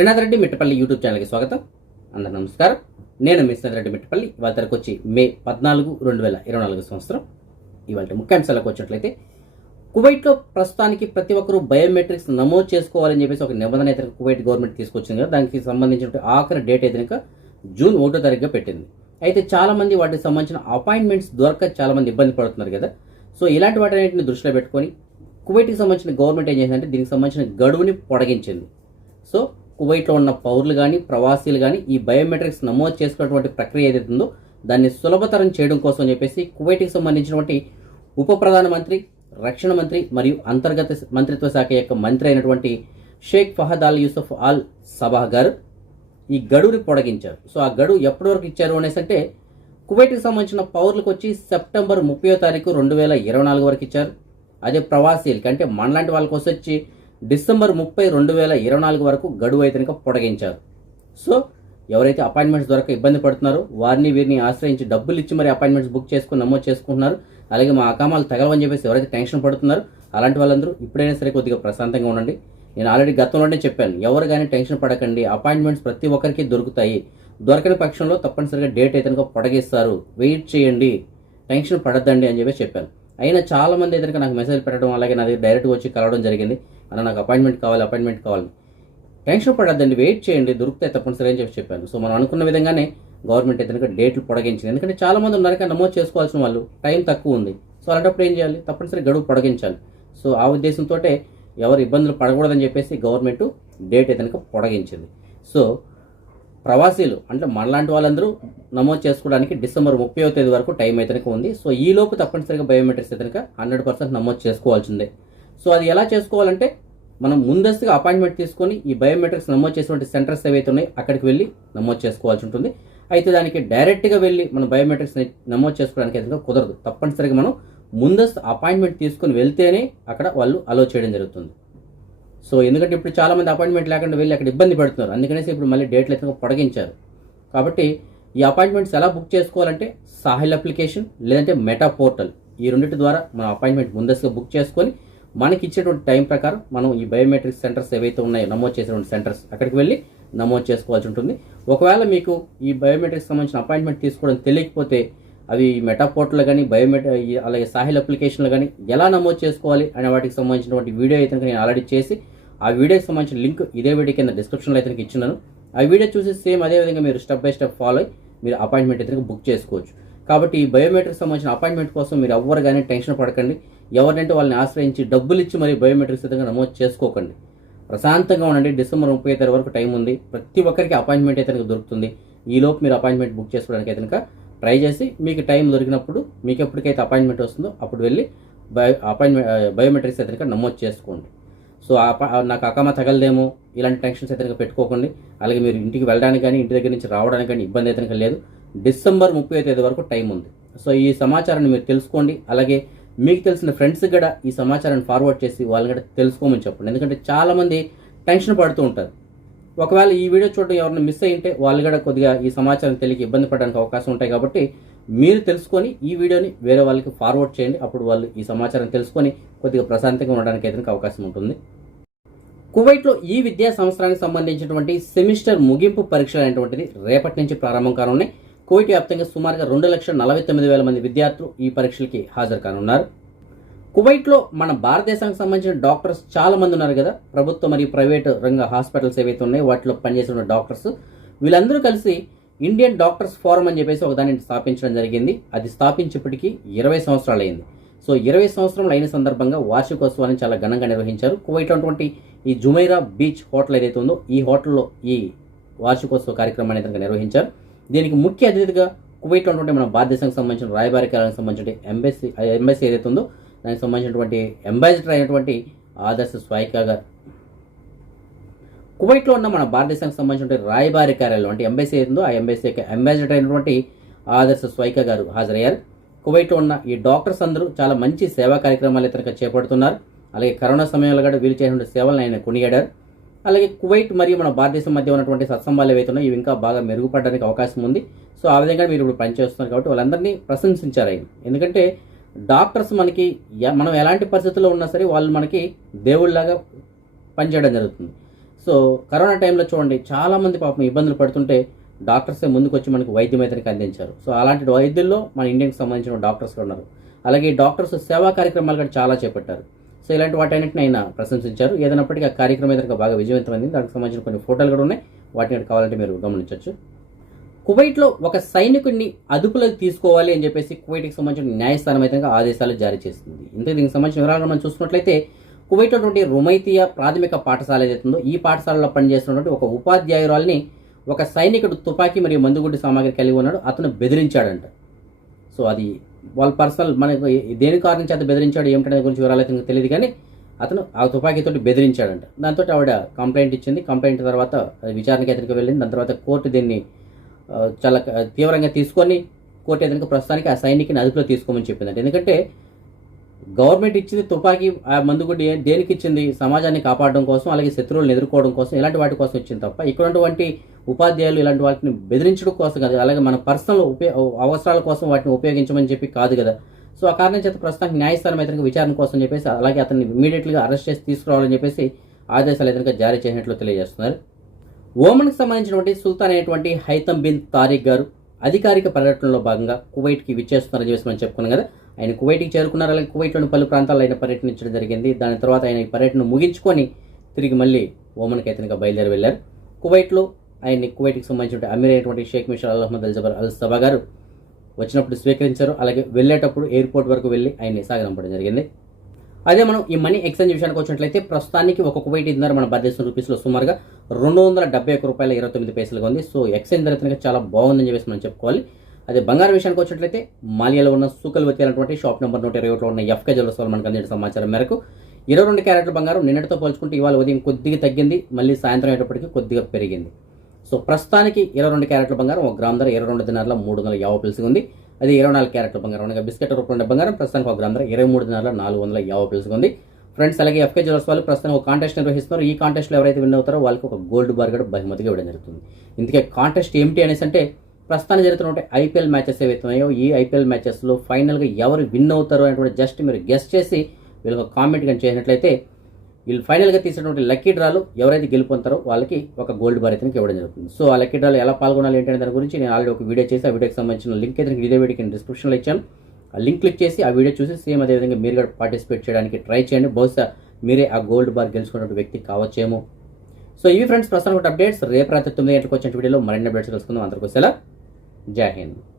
Srinath Reddy Mittapalli YouTube ఛానల్కి స్వాగతం. అందరు నమస్కారం. నేను మీ శ్రీనాథ్ రెడ్డి మిట్టపల్లి. ఇవాళ తరకు వచ్చి మే పద్నాలుగు రెండు వేల ఇరవై నాలుగు సంవత్సరం. ఇవాళ ముఖ్యాంశాలకు వచ్చినట్లయితే కువైట్లో ప్రస్తుతానికి ప్రతి ఒక్కరూ బయోమెట్రిక్స్ నమోదు చేసుకోవాలని చెప్పేసి ఒక నిబంధన అయితే కువైట్ గవర్నమెంట్ తీసుకొచ్చింది కదా దానికి సంబంధించిన ఆఖరి డేట్ అయితే జూన్ ఒకటో తారీఖుగా పెట్టింది. అయితే చాలామంది వాటికి సంబంధించిన అపాయింట్మెంట్స్ దొరక చాలామంది ఇబ్బంది పడుతున్నారు కదా. సో ఇలాంటి వాటన్నిటిని దృష్టిలో పెట్టుకొని కువైట్కి సంబంధించిన గవర్నమెంట్ ఏం చేసిందంటే దీనికి సంబంధించిన గడువుని పొడిగించింది. సో కువైట్లో ఉన్న పౌరులు కానీ ప్రవాసీలు కానీ ఈ బయోమెట్రిక్స్ నమోదు చేసుకున్నటువంటి ప్రక్రియ ఏదైతే ఉందో దాన్ని సులభతరం చేయడం కోసం చెప్పేసి కువైట్కి సంబంధించినటువంటి ఉప ప్రధానమంత్రి రక్షణ మంత్రి మరియు అంతర్గత మంత్రిత్వ శాఖ యొక్క మంత్రి అయినటువంటి షేక్ ఫహద్ అల్ యూసఫ్ అల్ సబాహ్ గారు ఈ గడువుని పొడగించారు. సో ఆ గడువు ఎప్పటి వరకు ఇచ్చారు అనేసి అంటే కువైట్కి సంబంధించిన పౌరులకు వచ్చి సెప్టెంబర్ ముప్పై తారీఖు రెండు వేల ఇరవై నాలుగు వరకు ఇచ్చారు. అదే ప్రవాసీలకి అంటే మనలాంటి వాళ్ళకి వచ్చి డిసెంబర్ ముప్పై రెండు వేల ఇరవై నాలుగు వరకు గడువు అయితే కనుక పొడిగించారు. సో ఎవరైతే అపాయింట్మెంట్స్ దొరక ఇబ్బంది పడుతున్నారో వారిని వీరిని ఆశ్రయించి డబ్బులు ఇచ్చి మరి అపాయింట్మెంట్స్ బుక్ చేసుకుని నమోదు చేసుకుంటున్నారు. అలాగే మా అకామాలు తగలవని చెప్పేసి ఎవరైతే టెన్షన్ పడుతున్నారో అలాంటి వాళ్ళందరూ ఇప్పుడైనా సరే కొద్దిగా ప్రశాంతంగా ఉండండి. నేను ఆల్రెడీ గతంలోనే చెప్పాను ఎవరు కానీ టెన్షన్ పడకండి. అపాయింట్మెంట్స్ ప్రతి ఒక్కరికి దొరుకుతాయి. దొరకని పక్షంలో తప్పనిసరిగా డేట్ అయితే కనుక పొడగిస్తారు. వెయిట్ చేయండి టెన్షన్ పడద్దండి అని చెప్పేసి చెప్పాను. అయినా చాలా మంది అయితే నాకు మెసేజ్ పెట్టడం అలాగే నా దగ్గర డైరెక్ట్గా వచ్చి కలవడం జరిగింది. అన్న నాకు అపాయింట్మెంట్ కావాలి అపాయింట్మెంట్ కావాలి. టెన్షన్ పడద్దండి వెయిట్ చేయండి దొరుకుతాయి తప్పనిసరి అని చెప్పి చెప్పాను. సో మనం అనుకున్న విధంగానే గవర్నమెంట్ అయితే డేట్లు పొడగించింది. ఎందుకంటే చాలామంది ఉన్నారు కానీ నమోదు చేసుకోవాల్సిన వాళ్ళు టైం తక్కువ ఉంది. సో అలాంటప్పుడు ఏం చేయాలి? తప్పనిసరి గడువు పొడగించాలి. సో ఆ ఉద్దేశంతో ఎవరు ఇబ్బందులు పడకూడదని చెప్పేసి గవర్నమెంట్ డేట్ అయితే పొడగించింది. సో ప్రవాసీలు అంటే మనలాంటి వాళ్ళందరూ నమోదు చేసుకోవడానికి డిసెంబర్ ముప్పై తేదీ వరకు టైం అయితే ఉంది. సో ఈ లోపు తప్పనిసరిగా బయోమెట్రిక్స్ అయితే కనుక హండ్రెడ్ పర్సెంట్ నమోదు చేసుకోవాల్సిందే. సో అది ఎలా చేసుకోవాలంటే మనం ముందస్తుగా అపాయింట్మెంట్ తీసుకొని ఈ బయోమెట్రిక్స్ నమోదు చేసినటువంటి సెంటర్స్ ఏవైతే ఉన్నాయో అక్కడికి వెళ్ళి నమోదు చేసుకోవాల్సి ఉంటుంది. అయితే దానికి డైరెక్ట్గా వెళ్ళి మనం బయోమెట్రిక్స్ నమోదు చేసుకోవడానికి అయితే కుదరదు. తప్పనిసరిగా మనం ముందస్తు అపాయింట్మెంట్ తీసుకొని వెళ్తేనే అక్కడ వాళ్ళు అలో చేయడం జరుగుతుంది. సో ఎందుకంటే ఇప్పుడు చాలామంది అపాయింట్మెంట్ లేకుండా వెళ్ళి అక్కడ ఇబ్బంది పడుతున్నారు. అందుకనేసి ఇప్పుడు మళ్ళీ డేట్లు అయితే పొడిగించారు. కాబట్టి ఈ అపాయింట్మెంట్స్ ఎలా బుక్ చేసుకోవాలంటే సాహిల్ అప్లికేషన్ లేదంటే మెటా పోర్టల్ ఈ రెండింటి ద్వారా మనం అపాయింట్మెంట్ ముందస్తుగా బుక్ చేసుకొని మనకి ఇచ్చేటువంటి టైం ప్రకారం మనం ఈ బయోమెట్రిక్ సెంటర్స్ ఏవైతే ఉన్నాయో నమోదు చేసేటువంటి సెంటర్స్ అక్కడికి వెళ్ళి నమోదు చేసుకోవాల్సి ఉంటుంది. ఒకవేళ మీకు ఈ బయోమెట్రిక్స్ సంబంధించిన అపాయింట్మెంట్ తీసుకోవడం తెలియకపోతే అవి మెటాపోర్టల్ కానీ బయోమెట్రిక్ అలాగే సాహిల్ అప్లికేషన్లు కానీ ఎలా నమోదు చేసుకోవాలి అనే వాటికి సంబంధించినటువంటి వీడియో అయితే నేను ఆల్రెడీ చేసి ఆ వీడియోకి సంబంధించిన లింక్ ఇదే వీడియో కింద డిస్క్రిప్షన్లో అయితే కనుక ఇచ్చినాను ఆ వీడియో చూసి సేమ్ అదే విధంగా మీరు స్టెప్ బై స్టెప్ ఫాలో అయ్యి మీరు అపాయింట్మెంట్ అయితే బుక్ చేసుకోవచ్చు. కాబట్టి ఈ బయోమెట్రిక్ సంబంధించిన అపాయింట్మెంట్ కోసం మీరు ఎవ్వరు కానీ టెన్షన్ పడకండి. ఎవరినంటే వాళ్ళని ఆశ్రయించి డబ్బులు ఇచ్చి మరి బయోమెట్రిక్స్ అయితే నమోదు చేసుకోకండి. ప్రశాంతంగా ఉండండి. డిసెంబర్ ముప్పై తారీఖు వరకు టైం ఉంది. ప్రతి ఒక్కరికి అపాయింట్మెంట్ అయితే దొరుకుతుంది. ఈ లోపు మీరు అపాయింట్మెంట్ బుక్ చేసుకోవడానికి అయితే ట్రై చేసి మీకు టైం దొరికినప్పుడు మీకు ఎప్పటికైతే అపాయింట్మెంట్ వస్తుందో అప్పుడు వెళ్ళి బయో అపాయింట్మెంట్ బయోమెట్రిక్స్ అయితే నమోదు చేసుకోండి. సో ఆ నాకు అకమ తగలదేమో ఇలాంటి టెన్షన్స్ అయితే పెట్టుకోకండి. అలాగే మీరు ఇంటికి వెళ్ళడానికి కానీ ఇంటి దగ్గర నుంచి రావడానికి కానీ ఇబ్బంది అయితే లేదు. డిసెంబర్ ముప్పై తేదీ వరకు టైం ఉంది. సో ఈ సమాచారాన్ని మీరు తెలుసుకోండి. అలాగే మీకు తెలిసిన ఫ్రెండ్స్ కూడా ఈ సమాచారాన్ని ఫార్వర్డ్ చేసి వాళ్ళని కూడా తెలుసుకోమని చెప్పండి. ఎందుకంటే చాలామంది టెన్షన్ పడుతూ ఉంటారు. ఒకవేళ ఈ వీడియో చూడడం ఎవరైనా మిస్ అయ్యి ఉంటే వాళ్ళు కూడా కొద్దిగా ఈ సమాచారం తెలియక ఇబ్బంది పడడానికి అవకాశం ఉంటాయి కాబట్టి మీరు తెలుసుకొని ఈ వీడియోని వేరే వాళ్ళకి ఫార్వర్డ్ చేయండి. అప్పుడు వాళ్ళు ఈ సమాచారం తెలుసుకొని కొద్దిగా ప్రశాంతంగా ఉండడానికి అయితే అవకాశం ఉంటుంది. కువైట్లో ఈ విద్యా సంవత్సరానికి సంబంధించినటువంటి సెమిస్టర్ ముగింపు పరీక్షలు అనేటువంటిది రేపటి నుంచి ప్రారంభం కానున్నాయి. కువైట్ వ్యాప్తంగా సుమారుగా రెండు లక్షల నలభై తొమ్మిది వేల మంది విద్యార్థులు ఈ పరీక్షలకి హాజరు కానున్నారు కువైట్లో మన భారతదేశానికి సంబంధించిన డాక్టర్స్ చాలా మంది ఉన్నారు కదా. ప్రభుత్వ మరియు ప్రైవేట్ రంగ హాస్పిటల్స్ ఏవైతే ఉన్నాయో వాటిలో పనిచేస్తున్న డాక్టర్స్. వీళ్ళందరూ కలిసి ఇండియన్ డాక్టర్స్ ఫోరం అని చెప్పేసి ఒక దానిని స్థాపించడం జరిగింది. అది స్థాపించేప్పటికీ ఇరవై సంవత్సరాలు అయింది. సో ఇరవై సంవత్సరాలు అయిన సందర్భంగా వార్షికోత్సవాన్ని చాలా ఘనంగా నిర్వహించారు. కువైట్లో ఉన్నటువంటి ఈ జుమైరా బీచ్ హోటల్ ఏదైతే ఉందో ఈ హోటల్లో ఈ వార్షికోత్సవ కార్యక్రమాన్ని నిర్వహించారు. దీనికి ముఖ్య అతిథిగా కువైట్లో ఉన్నటువంటి మన భారతదేశానికి సంబంధించిన రాయబారి కార్యాలకు సంబంధించిన ఎంబసీ ఎంబసీ ఏదైతే ఉందో దానికి సంబంధించినటువంటి అంబాసిడర్ అయినటువంటి ఆదర్శ స్వైకా గారు. కువైట్లో ఉన్న మన భారతదేశానికి సంబంధించిన రాయబారి కార్యాలయం అంటే ఎంబసీ ఏదో ఆ ఎంబసీ యొక్క అంబాసిడర్ అయినటువంటి ఆదర్శ స్వైకా గారు హాజరయ్యారు. కువైట్లో ఉన్న ఈ డాక్టర్స్ అందరూ చాలా మంచి సేవా కార్యక్రమాలు ఇతరుగా చేపడుతున్నారు. అలాగే కరోనా సమయంలో కూడా వీళ్ళు చేసిన సేవలను ఆయన కొనియాడారు. అలాగే కువైట్ మరియు మన భారతదేశం మధ్య ఉన్నటువంటి సత్సంబాలు ఏవైతే ఇవి ఇంకా బాగా మెరుగుపడడానికి అవకాశం ఉంది. సో ఆ విధంగా మీరు ఇప్పుడు పనిచేస్తున్నారు కాబట్టి వాళ్ళందరినీ ప్రశంసించారు ఆయన ఎందుకంటే డాక్టర్స్ మనకి మనం ఎలాంటి పరిస్థితుల్లో ఉన్నా సరే వాళ్ళు మనకి దేవుళ్ళలాగా పనిచేయడం జరుగుతుంది. సో కరోనా టైంలో చూడండి చాలామంది పాపం ఇబ్బందులు పడుతుంటే డాక్టర్సే ముందుకు వచ్చి మనకు వైద్యం అయితే అందించారు. సో అలాంటి వైద్యుల్లో మన ఇండియాకి సంబంధించిన డాక్టర్స్ ఉన్నారు. అలాగే డాక్టర్స్ సేవా కార్యక్రమాలు కూడా చాలా చేపట్టారు. సో ఇలాంటి వాటన్నిటిని ఆయన ప్రశంసించారు. ఏదైనప్పటికీ ఆ కార్యక్రమం ఏదైనా బాగా విజయవంతమైంది. దానికి సంబంధించిన కొన్ని ఫోటోలు కూడా ఉన్నాయి. వాటిని కావాలంటే మీరు గమనించవచ్చు కువైట్లో ఒక సైనికుడిని అదుపులోకి తీసుకోవాలి అని చెప్పేసి కువైట్కి సంబంధించిన న్యాయస్థానం అయితే ఆదేశాలు జారీ చేస్తుంది ఇంత దీనికి సంబంధించిన వివరాలను మనం చూసుకున్నట్లయితే కువైట్లో ఉన్నటువంటి రుమైతియా ప్రాథమిక పాఠశాల ఏదైతుందో ఈ పాఠశాలలో పనిచేస్తున్నటువంటి ఒక ఉపాధ్యాయురాల్ని ఒక సైనికుడు తుపాకీ మరియు మందుగుడ్డి సామాగ్రి కలిగి ఉన్నాడు. అతను బెదిరించాడంట. సో అది వాళ్ళ పర్సనల్ మన దేని కారణం చేత బెదిరించాడు ఏమిటనే గురించి వివరాలు అయితే తెలియదు కానీ అతను ఆ తుపాకీతో బెదిరించాడంట. దాంతో ఆవిడ కంప్లైంట్ ఇచ్చింది. కంప్లైంట్ తర్వాత అది విచారణకి ఎదురుకు వెళ్ళింది. దాని తర్వాత కోర్టు దీన్ని చాలా తీవ్రంగా తీసుకొని కోర్టు ఎదురుకు ప్రస్తుతానికి ఆ సైనికుని అదుపులో తీసుకోమని చెప్పిందంట. ఎందుకంటే గవర్నమెంట్ ఇచ్చింది తుపాకీ ఆ మందుగుడ్డి దేనికి ఇచ్చింది? సమాజాన్ని కాపాడడం కోసం అలాగే శత్రువులను ఎదుర్కోవడం కోసం ఇలాంటి వాటి కోసం ఇచ్చింది తప్ప ఇక్కడటువంటి ఉపాధ్యాయులు ఇలాంటి వాటిని బెదిరించడం కోసం కాదు. అలాగే మన పర్సనల్ అవసరాల కోసం వాటిని ఉపయోగించమని చెప్పి కాదు కదా. సో ఆ కారణం చేత ప్రస్తుతానికి న్యాయస్థానం అయితే విచారణ కోసం చెప్పేసి అలాగే అతన్ని ఇమీడియట్గా అరెస్ట్ చేసి తీసుకురావాలని చెప్పేసి ఆదేశాలు అయితే జారీ చేసినట్లు తెలియజేస్తున్నారు. ఓమన్కి సంబంధించినటువంటి సుల్తాన్ అయినటువంటి హైతం బిన్ తారిక్ గారు అధికారిక పర్యటనలో భాగంగా కువైట్కి విచ్చేస్తున్నారని చెప్పేసి మనం చెప్పుకున్నాం కదా. ఆయన కువైట్కి చేరుకున్నారు. అలాగే కువైట్లోని పలు ప్రాంతాల్లో ఆయన పర్యటించడం జరిగింది. దాని తర్వాత ఆయన ఈ పర్యటన ముగించుకొని తిరిగి మళ్ళీ ఓమన్కి అయితే బయలుదేరి వెళ్ళారు. కువైట్లో ఆయన్ని కువైట్కి సంబంధించిన అమీర్ అయినటువంటి Sheikh Mishal Ahmad Al Jaber Al Sabah గారు వచ్చినప్పుడు స్వీకరించారు. అలాగే వెళ్ళేటప్పుడు ఎయిర్పోర్ట్ వరకు వెళ్ళి ఆయన్ని సాగనంపడం జరిగింది. అదే మనం ఈ మనీ ఎక్స్చేంజ్ విషయానికి వచ్చినట్లయితే ప్రస్తుతానికి ఒక కువైట్ దినార్ మన భారతదేశం రూపీస్లో సుమారుగా రెండు వందల డెబ్బై ఒక్క రూపాయల ఇరవై తొమ్మిది పైసలుగా ఉంది. సో ఎక్స్చేంజ్ ధర చాలా బాగుందని చెప్పేసి మనం చెప్పుకోవాలి. అదే బంగారం విషయానికి వచ్చినట్లయితే మాలియాలో ఉన్న సూకల్వతి అనేటువంటి షాప్ నెంబర్ నూట ఇరవై ఒకటిలో ఉన్న ఎఫ్కే జ్యువెల్స్ వాళ్ళు మనకు అందించిన సమాచారం మేరకు ఇరవై రెండు క్యారెట్ల బంగారం నిన్నటితో పోల్చుకుంటే ఇవాళ ఉదయం కొద్దిగా తగ్గింది మళ్ళీ సాయంత్రం అయ్యేటప్పటికి కొద్దిగా పెరిగింది. సో ప్రస్తుతానికి ఇరవై రెండు క్యారెట్ల బంగారం ఒక గ్రామ్ ధర ఇరవై రెండు దినాల మూడు వందల యాభై పిలిసి ఉంది. అది ఇరవై నాలుగు క్యారెట్ల బంగారం అనగా బిస్కెట్ రూపంలో బంగారం ప్రస్తుతానికి ఒక గ్రామ్ ధర ఇరవై మూడు దినాల నాలుగు వందల యాభై పిలిసి ఉంది. ఫ్రెండ్స్ అలాగే ఎఫ్కే జ్యువెల్స్ వాళ్ళు ప్రస్తుతం ఒక కాంటెస్ట్ నిర్వహిస్తున్నారు. ఈ కాంటెస్ట్లో ఎవరైతే విన్ అవుతారో వాళ్ళకి ఒక గోల్డ్ బార్ కూడా బహుమతిగా ఇవ్వడం జరుగుతుంది. ఇందుకే కాంటెస్ట్ ఏమిటి అనేసి అంటే ప్రస్తుతానికి జరుగుతున్న ఐపీఎల్ మ్యాచెస్ ఏవైతే ఉన్నాయో ఈ ఐపీఎల్ మ్యాచెస్లో ఫైనల్గా ఎవరు విన్ అవుతారో అనేటువంటి జస్ట్ మీరు గెస్ట్ చేసి వీళ్ళకి కామెంట్ కానీ చేసినట్లయితే వీళ్ళు ఫైనల్గా తీసినటువంటి లక్కీ డ్రాలు ఎవరైతే గెలుపొంతారో వాళ్ళకి ఒక గోల్డ్ బార్ అయితే ఇవ్వడం జరుగుతుంది. సో ఆ లక్కీ డ్రాలు ఎలా పాల్గొనాలి ఏంటనే దాని గురించి నేను ఆల్రెడీ ఒక వీడియో చేసి ఆ వీడియోకి సంబంధించిన లింక్ అయితే ఇదే వీడియోకి నేను డిస్క్రిప్షన్లో ఇచ్చాను. ఆ లింక్ క్లిక్ చేసి ఆ వీడియో చూసి సేమ్ అదే విధంగా మీరు కూడా పార్టిసిపేట్ చేయడానికి ట్రై చేయండి. బహుశా మీరే ఆ గోల్డ్ బార్ గెలుచుకున్న వ్యక్తి కావచ్చేమో. సో ఇవి ఫ్రెండ్స్ ప్రస్తుతం అప్డేట్స్. రేపు రాత్రి తొమ్మిది గంటలకు వచ్చిన వీడియోలో మరిన్ని అప్డేట్స్ తెలుసుకుందాం. అందరికీ సెలవు. जय हिंद।